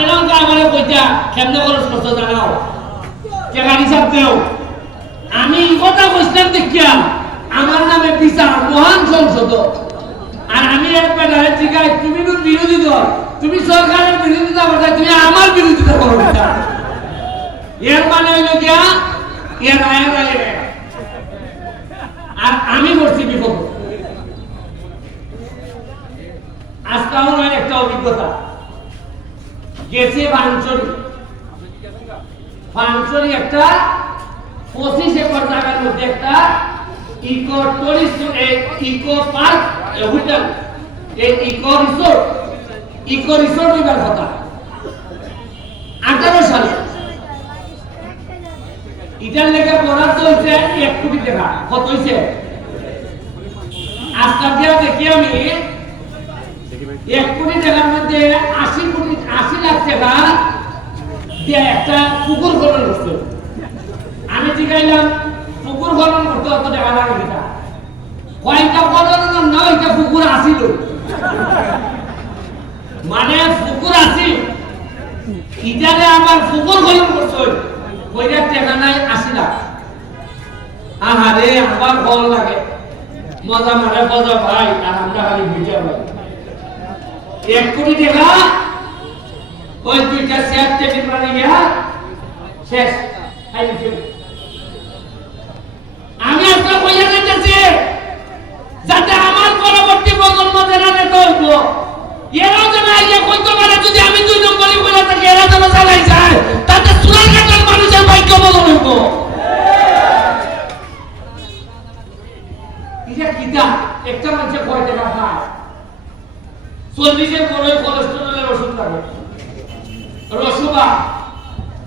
আপনারাও কারবারে কইতা কেমনে খরচ করছো জানাও টাকা হিসাব দেও আমি এই কথা কইছিলাম দেখিয়া আমার নামে বিচার মহান সংসদ আর আমি একবার জিগাই তুমি তো বিরোধী দল তুমি সরকারের বিরোধিতা করতে তুমি আমার বিরোধিতা করো এর মানে হইল গিয়া এর আয়ের আর আমি করছি বিপদ আজকে আমার একটা অভিজ্ঞতা গেছে বাঞ্চরি একটা 25 একর জায়গার মধ্যে একটা eco tourist eco park hotel এই ইকো রিসোর্ট নিবার কথা 18 সালে ইটার লেগে বরাদ্দ হয়েছে 1 কোটি টাকা কত হয়েছে আজকে দিয়া দেখি আমি 1 কোটি টাকার মধ্যে 80 লাখ টাকা দিয়ে একটা পুকুর খনন করছে আমি জিগাইলাম পুকুর খনন করতে অত টাকা লাগে কিনা কয়টা খনন না ওইটা পুকুর আসিল মানে পুকুর আসি ইটারে আমার পুকুর খনন করছে কইরা টাকা নাই 80 লাখ আহারে আমার ভালো লাগে মজা মারে মজা ভাই আর আমরা খালি ভিজা ভাই 1 কোটি টাকা ওই দুইটা শেয়ার টেবিল বানিয়ে গিয়া শেষ আমি একটা কইয়া যাইতেছি যাতে আমার পরবর্তী প্রজন্ম যেন নেতা হইব এরাও যেন আইয়া কইতে পারে যদি আমি 2 নম্বরই বলে থাকি এরা যেন চালাই যায় তাতে চুরাঘাটের মানুষের ভাগ্য বদল হইব এটা কিতা একটা মানুষের কয় টাকা পায় 40 এর পরে কোলেস্টেরলের ওষুধ লাগে রসুবা